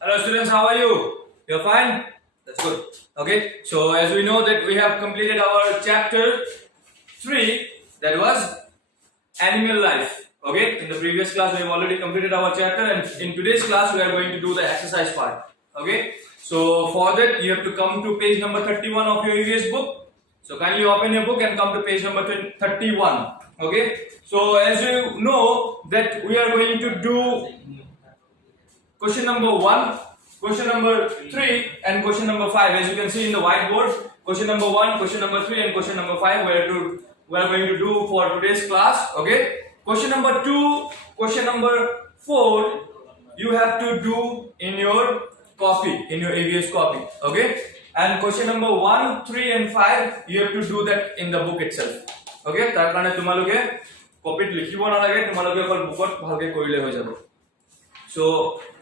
Hello students, how are you? You're fine? That's good. Okay, so as we know that we have completed our chapter 3, that was animal life. Okay, in the previous class we have already completed our chapter, and in today's class we are going to do the exercise part. Okay, so for that you have to come to page number 31 of your EVS book. So kindly open your book and come to page number 31. Okay, so as you know that we are going to do question number 1, question number 3 and question number 5. As you can see in the whiteboard, question number 1, question number 3 and question number 5 we are going to do for today's class. Okay, question number 2, question number 4 you have to do in your copy, in your AVS copy. Okay, and question number 1, 3 and 5 you have to do that in the book itself. Okay, tar karone tumaloke copy likhibo na lage, tumaloke okol bookot bhalke korile hoy jabo. So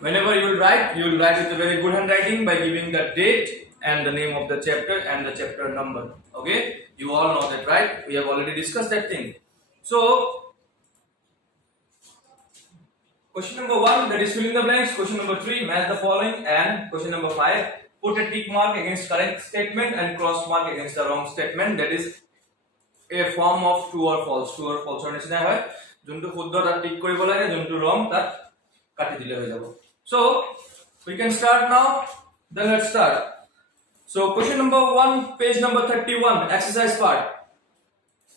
whenever you will write with a very good handwriting by giving the date and the name of the chapter and the chapter number. Okay, you all know that, right? We have already discussed that thing. So question number 1, that is fill in the blanks. Question number 3, match the following, and question number 5, put a tick mark against correct statement and cross mark against the wrong statement. That is a form of true or false. True or false or নিচিনা হয়, যোনটো শুদ্ধ তাত tick কৰিব লাগে, যোনটো wrong তাত কাটি দিলে হৈ যাব. So we can start now. Then let's start. So question number 1, page number 31, exercise part.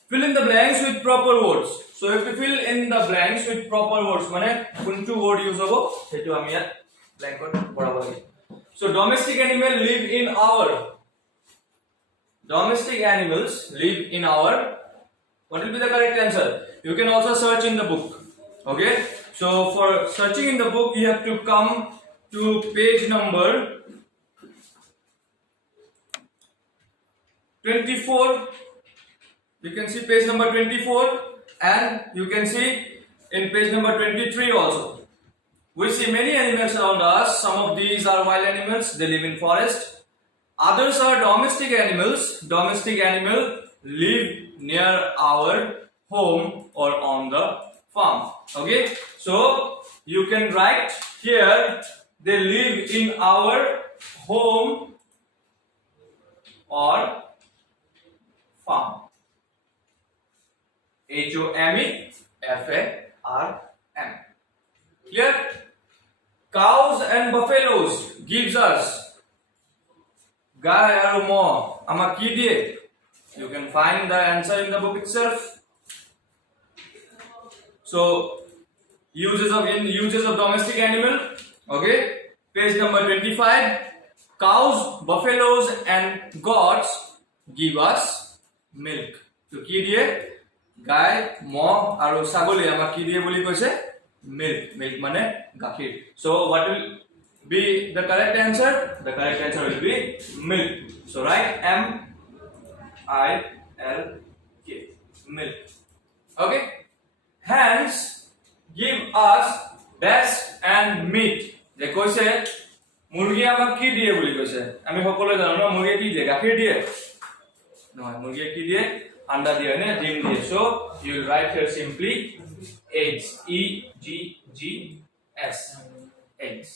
Fill in the blanks with proper words. So you have to fill in the blanks with proper words. মানে কোনটো word use হ'ব সেটো আমি ইয়াত blank-ত ভৰাব লাগে. So domestic animals live in our what will be the correct answer? You can also search in the book. Okay, so for searching in the book you have to come to page number 24. You can see page number 24 and you can see in page number 23 also. We see many animals around us. Some of these are wild animals, they live in forest. Others are domestic animals. Domestic animals live near our home or on the farm. Okay, so you can write here, they live in our home or farm. HOMEFARM. Clear? Cows and buffaloes gives us गाय और मो आमा की दिए. You can find the answer in the book itself. So uses of domestic animal. Okay, page number 25. Cows, buffaloes and goats give us milk. So ki diye गाय मो और ছাগলী आमा की दिए बोली কৈছে milk. Milk माने गाखीर. So what will be the correct answer? The correct answer will be milk. So write MILK, milk. Okay, hens give us best and meat. যে কৈছে মুরগি আমাক কি দিয়ে বলি কৈছে, আমি সকলোৱে জানো না মুরগি কি দিয়ে, গাখীৰ দিয়ে নহয়, মুরগি কি দিয়ে, আন্ডা দিয়ে না, ডিম দিয়ে. So you will write here simply eggs, EGGS, eggs.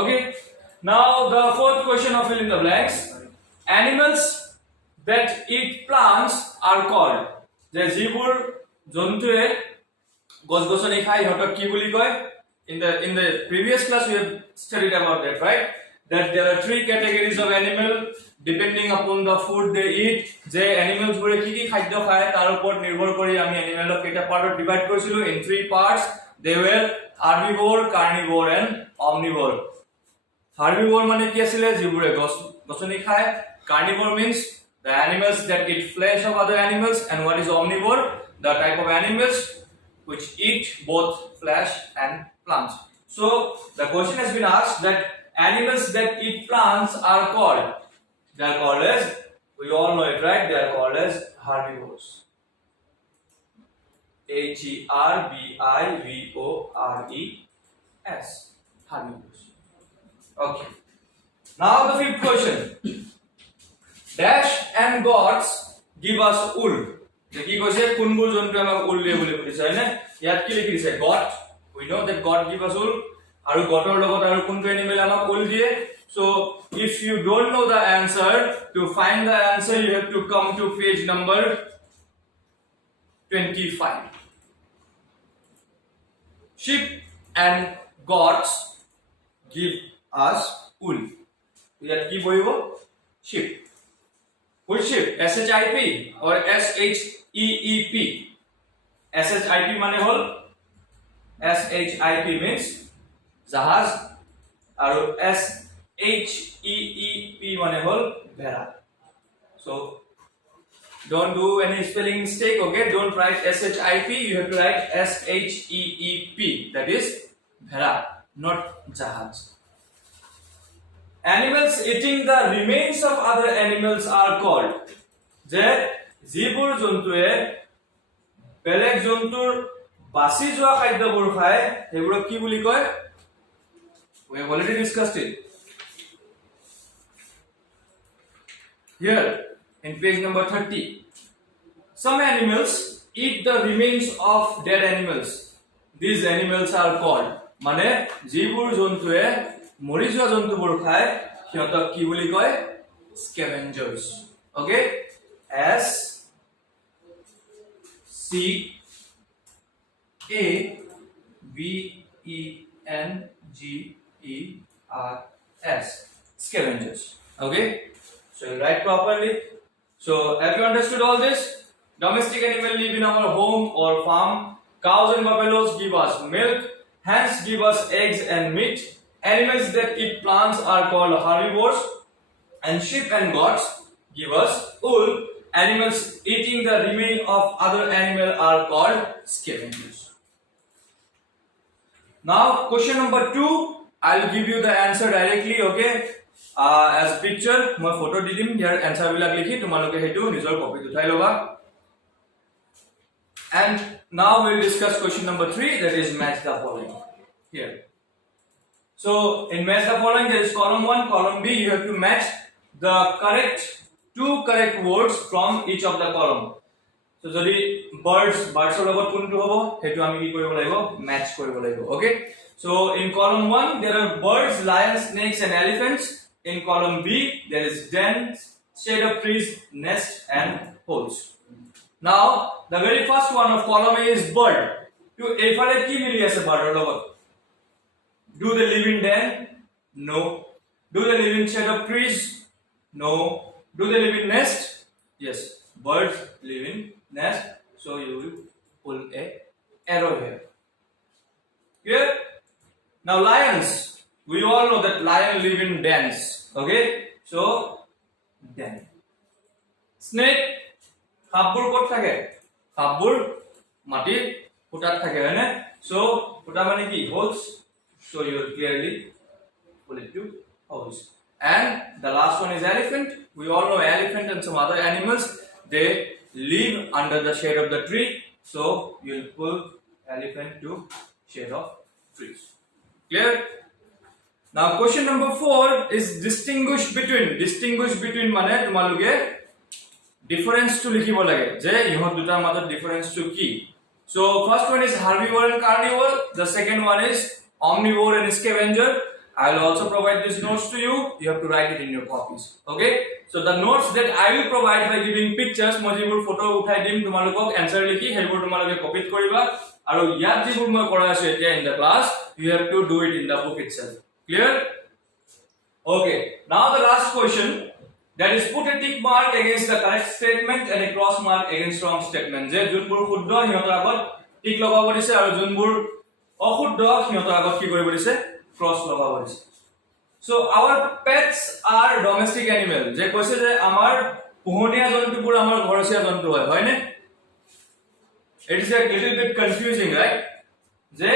Okay, now the fourth question of fill in the blanks. Animals that eat plants are called. যে যিবোৰ জন্তুৱে গছ গছনি খায় সিহঁতক কি বুলি কয়? In the previous class we have studied about that, right? That there are 3 categories of animal depending upon the food they eat. যে animals বোৰে কি কি খাদ্য খায় তাৰ ওপৰত নিৰ্ভৰ কৰি আমি animalক এটা পাৰ্টত ডিভাইড কৰিছিলো in 3 parts. They were herbivore, carnivore and omnivore. Herbivore মানে কি আছিল? যিবোৰে গছনি খায়. Carnivore means the animals that eat flesh of other animals. And what is omnivore? The type of animals which eat both flesh and plants. So the question has been asked that animals that eat plants are called. They are called as, we all know it, right? They are called as herbivores. HERBIVORES. Herbivores. Okay. Now the fifth question. Dash and goats give us wool. যে কি কৈছে কোনবোৰ জন্তু আমাক wool দিয়ে বুলি কৈছে, হয়নে? ইয়াত কি লিখি দিছে? Goat. We know that goat give us wool. আৰু গটৰ লগত আৰু কোনটো এনিমেল আমাক উল দিয়ে so if you don't know the answer to find the answer you have to come to page number 25 sheep and goats give us wool ইয়াত কি বহিব sheep which sheep ship or sheep ship মানে হল ship means জাহাজ আৰু sheep মানে হল ভেড়া so don't do any spelling mistake okay don't write ship you have to write sheep that is bhera not jahaj animals eating the remains of other animals are called je jibur jontue beleg jontur basi joa khadyabur khai hebur ki boli koy we have already discussed it here in page number 30 some animals eat the remains of dead animals these animals are called mane jibur jontue mori joa jontubur khai hiatok ki boli koy scavengers okay s c a v e n g e r s scavengers okay so you write properly so have you understood all this domestic animals live in our home or farm cows and buffaloes give us milk hens give us eggs and meat animals that eat plants are called herbivores and sheep and goats give us wool animals eating the remain of other animal are called scavengers now question number 2 I'll give you the answer directly okay as picture moi photo di dim here answer bilak likhi tumaloke hetu nijor copy uthai loba and now we'll discuss question number 3 that is match the following here so in match the following there is column 1 column B you have to match the two correct words from each of the column so jodi birds or logot kuntu hobo hetu ami ki koribo lagibo match koribo lagibo okay so in column 1 there are birds lions snakes and elephants in column B there is den shade of trees nest and holes now the very first one of column A is bird to efale ki mili ase bird or logot do they live in den no do they live in shade of trees no do they live in nest yes birds live in nest so you will pull a arrow here clear now lions we all know that lion live in dens okay so den snake habur kot thake habur mati putat thake hone so puta mane ki holes so you will clearly pull it to holes and the last one is elephant we all know elephant and some other animals they live under the shade of the tree so you will pull elephant to shade of trees clear now question number 4 is distinguish between mane tumaloge difference to likhibo lage je ihot dutar major difference to ki so first one is herbivore and carnivore the second one is omnivore and scavenger I will also provide these notes to you you have to write it in your copies okay so the notes that I will provide by giving pictures moi jibur photo uthai dim tumalokok answer likhi hebur tumaloge copy koriba aru yat jibur moi kora ase etia in the class you have to do it in the book itself clear okay now the last question that is put a tick mark against the correct statement and a cross mark against wrong statement je junbur shuddho hiyotor agot tick lagabo dise aru junbur oshuddho hiyotor agot ki koribo dise cross lagabo dise so our pets are domestic animal je koise je amar puhonia jontu pur amar ghorosia jontu hoy ne it is a little bit confusing right je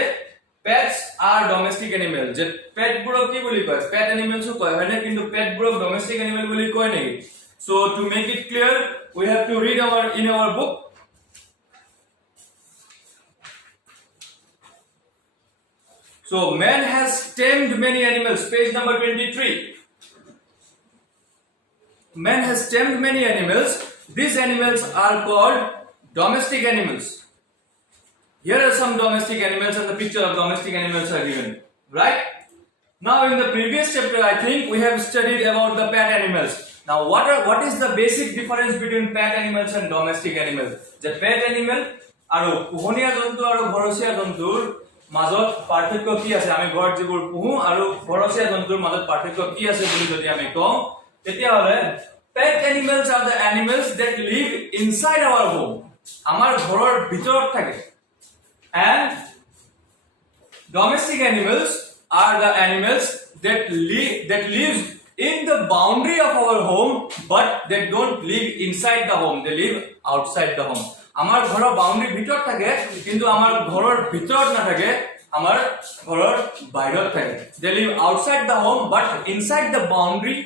pets are domestic animal je pet buro ki boli koy pet animals koy hoy ne kintu pet buro domestic animal boli koy nei so to make it clear we have to read in our book so man has tamed many animals page number 23 man has tamed many animals these animals are called domestic animals here are some domestic animals and the picture of domestic animals are given right? Now in the previous chapter I think we have studied about the pet animals. Now what is the basic difference between pet animals and domestic animals? The pet animal আৰু পোহনীয়া জন্তু আৰু ঘৰচীয়া জন্তুৰ মাজত পাৰ্থক্য কি আছে আমি ঘৰত যিবোৰ পোহো আৰু ঘৰচীয়া জন্তুৰ মাজত পাৰ্থক্য কি আছে বুলি যদি আমি কওঁ তেতিয়া হলে pet animals are the animals that live inside our home আমাৰ ঘৰৰ ভিতৰত থাকে and domestic animals are the animals that lives in the boundary of our home but they don't live inside the home they live outside the home আমার ঘৰৰ boundary ভিতৰত থাকে কিন্তু আমাৰ ঘৰৰ ভিতৰত না থাকে আমাৰ ঘৰৰ বাহিৰত থাকে they live outside the home but inside the boundary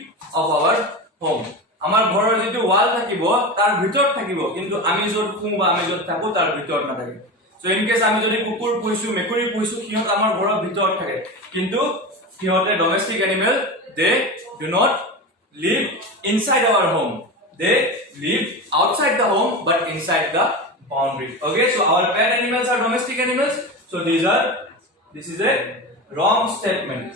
of our home আমাৰ ঘৰৰ যেটো ওয়াল থাকিব তাৰ ভিতৰত থাকিব কিন্তু আমি যত শুম বা আমি যত থাকো তাৰ ভিতৰত না থাকে so in case আমি যদি কুকুৰ পুহিছো মেকুৰী পুহিছো সিহঁত আমাৰ ঘৰৰ ভিতৰত থাকে কিন্তু সিহঁতে domestic animal they do not live inside our home they live outside the home but inside the boundary okay so our pet animals are domestic animals so this is a wrong statement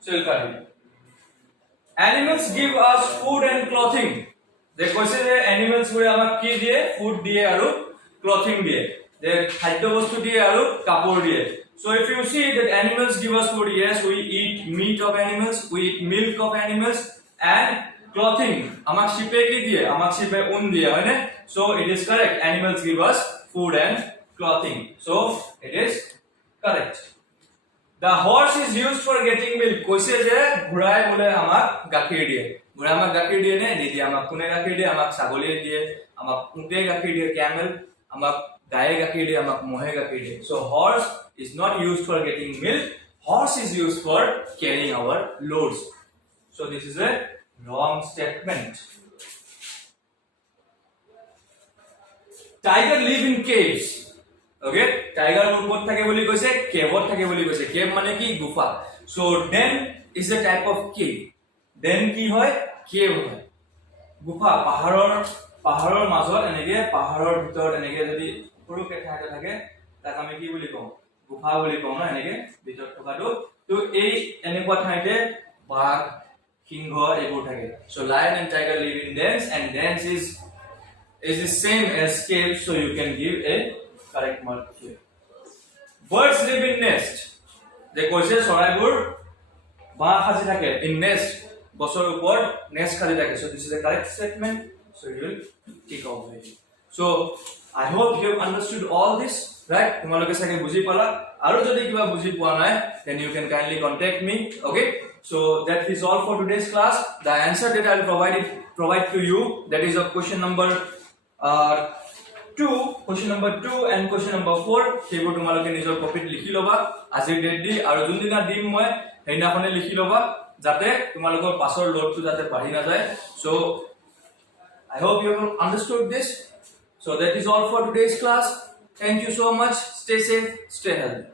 so animals give us food and clothing they কৈছে যে animals গুৰে আমাক কি দিয়ে food দিয়ে আৰু clothing দিয়ে যে খাদ্য বস্তু দিয়ে আৰু কাপোৰ দিয়ে so if you see that animals give us food yes we eat meat of animals we eat milk of animals and clothing amak shipe ki diye amak shipe un diye hoy na so it is correct animals give us food and clothing so it is correct the horse is used for getting milk koise je ghurai bole amak gakhir diye ghurai amak gakhir diye ne diye amak kune gakhir diye amak sagoli diye amak unte gakhir diye camel amak gaye gakhir diye amak mohe gakhir diye so horse is not used for getting milk horse is used for carrying our loads so this is a wrong statement tiger live in caves okay tiger urpot thake boli koise cave thake boli koise cave mane ki gufa so den is a type of cave den ki hoy cave hoy gufa paharor major enege paharor bhitor enege jodi puru ke thake tak ami ki boli kau গুফা বুলি কওঁ না এনেকে ভিতৰত থকাটো তো এই এনেকুৱা ঠাইতে বাঘ সিংহ এইবোৰ থাকে so lion and tiger live in dens and dens is the same as cave so you can give a correct mark here birds live in nest যে কৈছে চৰাইবোৰ বাহ সাজি থাকে in nest গছৰ ওপৰত nest সাজি থাকে so this is a correct statement so you will tick off it so I hope you have understood all this right তোমালোকে সাকে বুজি পালা আৰু যদি কিবা বুজি পোৱা নাই then you can kindly contact me okay so that is all for today's class the answer that I will provide to you that is of question number 2 and question number 4 সেইবোৰ তোমালোকে নিজৰ কপিত লিখি লবা আজি ডেট দি আৰু যোনদিনা দিম মই হেইনাখনে লিখি লবা যাতে তোমালোকৰ পাছৰ লোডটো যাতে বাঢ়ি না যায় so I hope you have understood this so that is all for today's class thank you so much stay safe stay healthy